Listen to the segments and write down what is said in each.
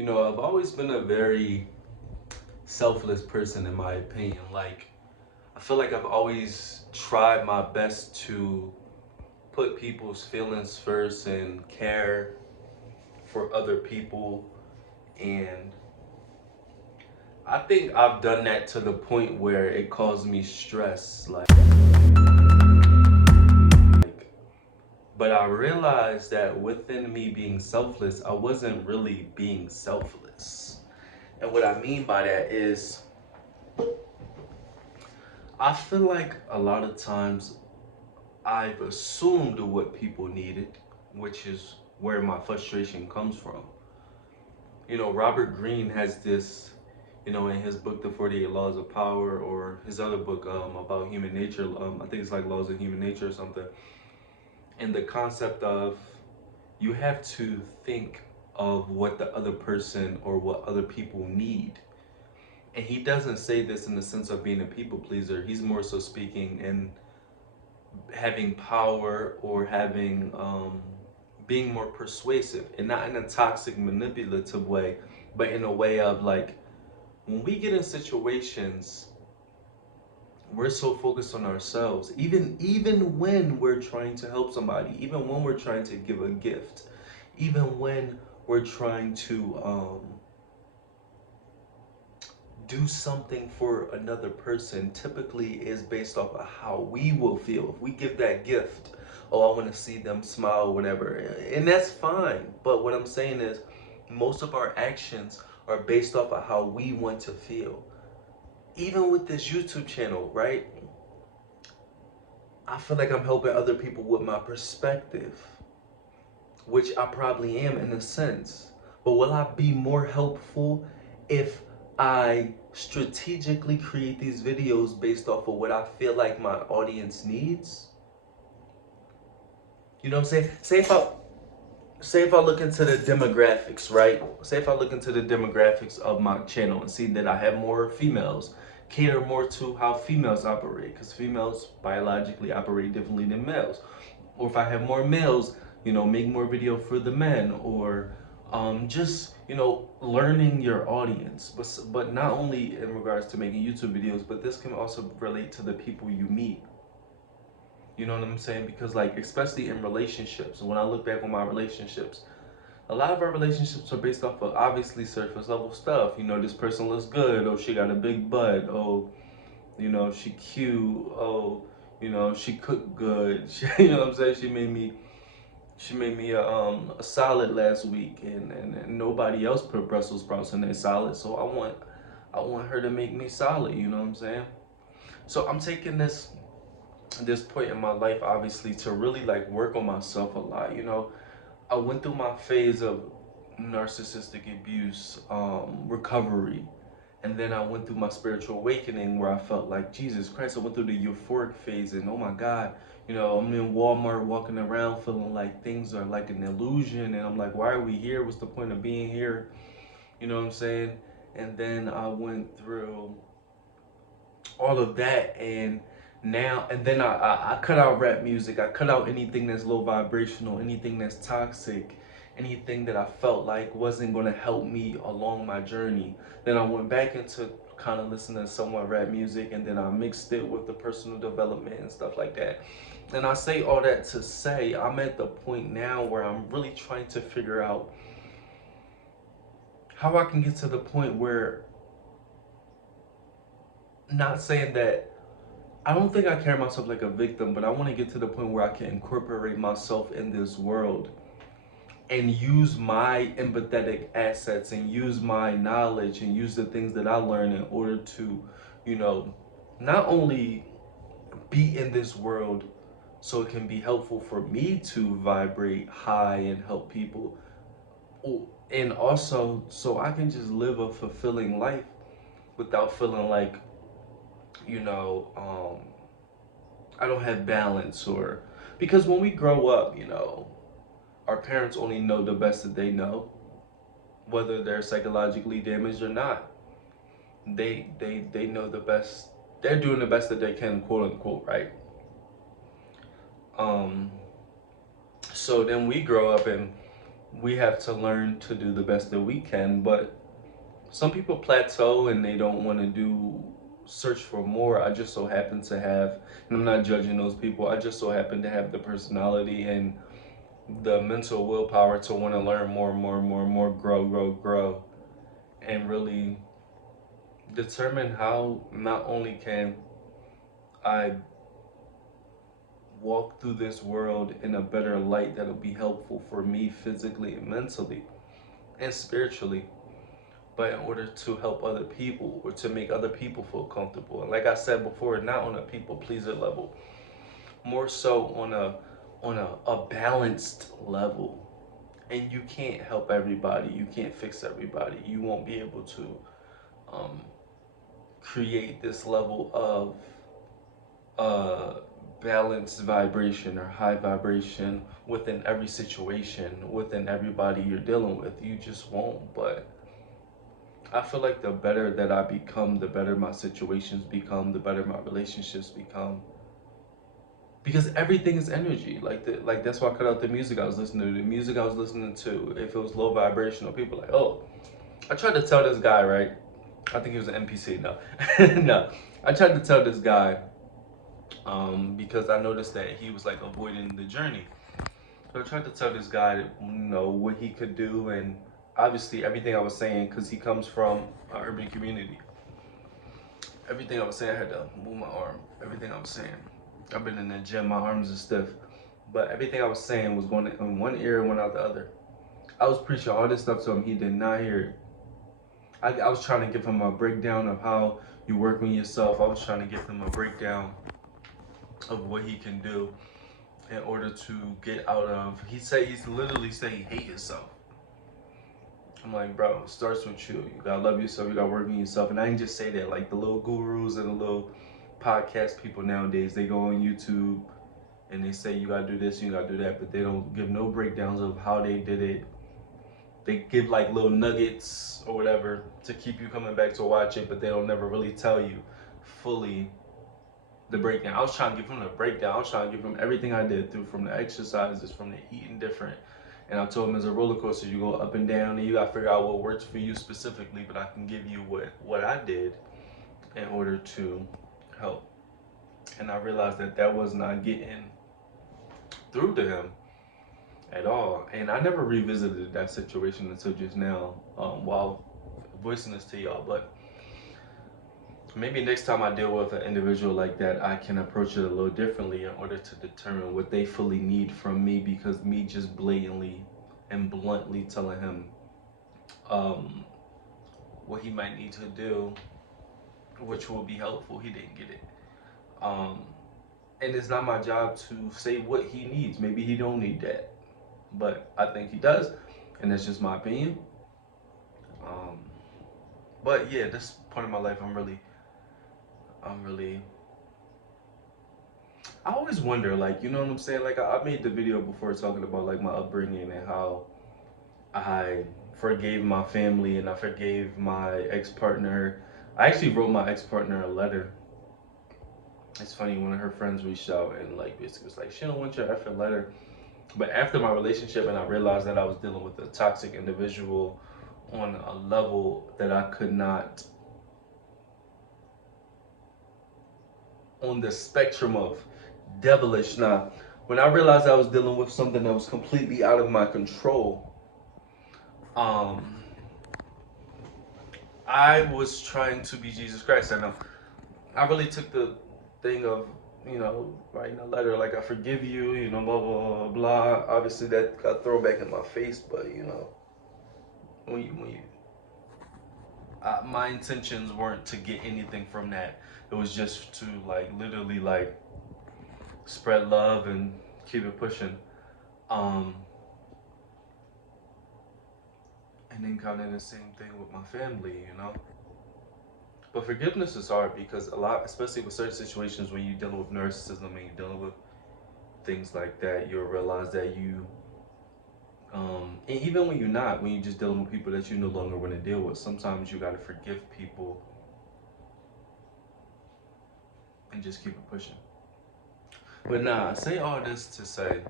I've always been a very selfless person in my opinion. Like, I feel like I've always tried my best to put people's feelings first and care for other people. And I think I've done that to the point where it caused me stress. But I realized that within me being selfless, I wasn't really being selfless. And what I mean by that is, I feel like a lot of times I've assumed what people needed, which is where my frustration comes from. Robert Greene has this, in his book, The 48 Laws of Power, or his other book about human nature, I think it's like Laws of Human Nature or something, and the concept of you have to think of what the other person or what other people need. And he doesn't say this in the sense of being a people pleaser. He's more so speaking in having power or having being more persuasive, and not in a toxic manipulative way, but in a way of like, when we get in situations, we're so focused on ourselves, even when we're trying to help somebody, even when we're trying to give a gift, even when we're trying to do something for another person, typically is based off of how we will feel. If we give that gift, oh, I want to see them smile, whatever, and that's fine. But what I'm saying is, most of our actions are based off of how we want to feel. Even with this YouTube channel, right? I feel like I'm helping other people with my perspective, which I probably am in a sense. But will I be more helpful if I strategically create these videos based off of what I feel like my audience needs? You know what I'm saying? Say if I look into the demographics, right? Say if I look into the demographics of my channel and see that I have more females, cater more to how females operate, because females biologically operate differently than males. Or if I have more males, make more video for the men, or just learning your audience. But not only in regards to making YouTube videos, but this can also relate to the people you meet. You know what I'm saying? Because, like, especially in relationships, when I look back on my relationships, a lot of our relationships are based off of obviously surface level stuff. This person looks good. Oh, she got a big butt. Oh, she cute. Oh, she cooked good. You know what I'm saying? She made me a salad last week, and nobody else put Brussels sprouts in their salad. So I want her to make me salad. You know what I'm saying? So I'm taking this point in my life, obviously, to really like work on myself a lot. I went through my phase of narcissistic abuse recovery, and then I went through my spiritual awakening where I felt like, Jesus Christ. I went through the euphoric phase, and oh my God, I'm in Walmart walking around feeling like things are like an illusion, and I'm like, why are we here? What's the point of being here? You know what I'm saying? And then I went through all of that, and then I cut out rap music. I cut out anything that's low vibrational, anything that's toxic, anything that I felt like wasn't going to help me along my journey. Then I went back into kind of listening to somewhat rap music, and then I mixed it with the personal development and stuff like that. And I say all that to say, I'm at the point now where I'm really trying to figure out how I can get to the point where, not saying that, I don't think I carry myself like a victim, but I want to get to the point where I can incorporate myself in this world and use my empathetic assets and use my knowledge and use the things that I learn in order to, you know, not only be in this world so it can be helpful for me to vibrate high and help people, and also so I can just live a fulfilling life without feeling like, you know, I don't have balance. Or because when we grow up, our parents only know the best that they know, whether they're psychologically damaged or not. They know the best. They're doing the best that they can, quote unquote, right? Um, so then we grow up, and we have to learn to do the best that we can. But some people plateau and they don't want to do search for more. I just so happen to have, and I'm not judging those people, I just so happen to have the personality and the mental willpower to want to learn more and more and more and more, grow, and really determine how not only can I walk through this world in a better light that'll be helpful for me physically and mentally and spiritually, but in order to help other people or to make other people feel comfortable. And like I said before, not on a people pleaser level, more so on a balanced level. And you can't help everybody. You can't fix everybody. You won't be able to um, create this level of uh, balanced vibration or high vibration within every situation, within everybody you're dealing with. You just won't. But I feel like the better that I become, the better my situations become, the better my relationships become. Because everything is energy. Like that's why I cut out the music I was listening to. The music I was listening to, if it was low vibrational, people like, oh, I tried to tell this guy, right? I think he was an NPC. No, no. I tried to tell this guy because I noticed that he was like avoiding the journey. So I tried to tell this guy, what he could do, and obviously everything I was saying, because he comes from an urban community. Everything I was saying, I had to move my arm. Everything I was saying, I've been in the gym, my arms are stiff, but everything I was saying was going in one ear and went out the other. I was preaching all this stuff to him. He did not hear it. I was trying to give him a breakdown of how you work on yourself. I was trying to give him a breakdown of what he can do in order to get out of. He's literally saying hate yourself. I'm like, bro, it starts with you. You gotta love yourself. You gotta work on yourself. And I didn't just say that. Like the little gurus and the little podcast people nowadays, they go on YouTube and they say you gotta do this, you gotta do that, but they don't give no breakdowns of how they did it. They give like little nuggets or whatever to keep you coming back to watch it, but they don't never really tell you fully the breakdown. I was trying to give him the breakdown. I was trying to give him everything I did through, from the exercises, from the eating different. And I told him it's a roller coaster. You go up and down, and you gotta figure out what works for you specifically. But I can give you what I did in order to help. And I realized that that was not getting through to him at all. And I never revisited that situation until just now, while voicing this to y'all. But maybe next time I deal with an individual like that, I can approach it a little differently in order to determine what they fully need from me. Because me just blatantly and bluntly telling him um, what he might need to do, which will be helpful, he didn't get it. Um, and it's not my job to say what he needs. Maybe he don't need that, but I think he does, and that's just my opinion. Um, but yeah, this point in my life, I'm really. I always wonder, like, you know what I'm saying? Like, I made the video before talking about like my upbringing and how I forgave my family and I forgave my ex partner. I actually wrote my ex partner a letter. It's funny, one of her friends reached out and like basically was like, she don't want your effing letter. But after my relationship and I realized that I was dealing with a toxic individual on a level that I could not, on the spectrum of devilish. Now, when I realized I was dealing with something that was completely out of my control, um, I was trying to be Jesus Christ. I know. I really took the thing of, writing a letter like I forgive you, blah blah blah blah. Obviously that got thrown back in my face, but when you my intentions weren't to get anything from that. It was just to like literally like spread love and keep it pushing. Um, and then kind of the same thing with my family. But forgiveness is hard because a lot, especially with certain situations when you're dealing with narcissism and you're dealing with things like that, you'll realize that and even when you're not, when you're just dealing with people that you no longer want to deal with, sometimes you got to forgive people and just keep it pushing. But nah, I say all this to say,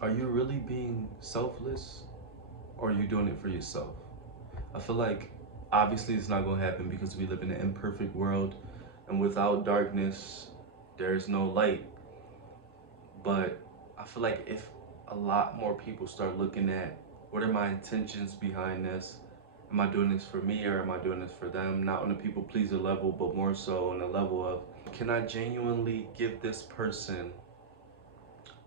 are you really being selfless? or are you doing it for yourself? I feel like obviously it's not going to happen because we live in an imperfect world, and without darkness, there's no light. But I feel like if a lot more people start looking at what are my intentions behind this, am I doing this for me or am I doing this for them? Not on a people pleaser level, but more so on the level of, can I genuinely give this person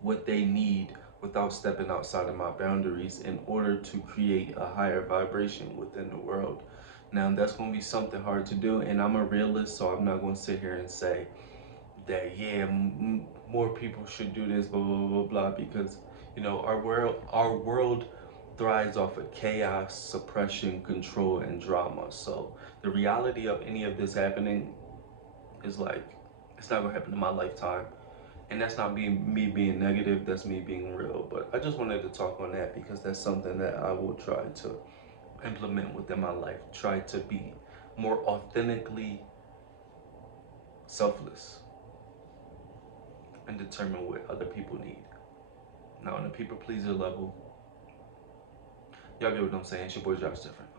what they need without stepping outside of my boundaries in order to create a higher vibration within the world? Now, that's going to be something hard to do, and I'm a realist, so I'm not going to sit here and say that, yeah, more people should do this, blah, blah, blah, blah, because, you know, our world thrives off of chaos, suppression, control, and drama. So the reality of any of this happening is like, it's not going to happen in my lifetime. And that's not me being negative, that's me being real. But I just wanted to talk on that because that's something that I will try to implement within my life. Try to be more authentically selfless and determine what other people need. Now, on the people pleaser level, y'all get what I'm saying? It's your boy Joshdifferent.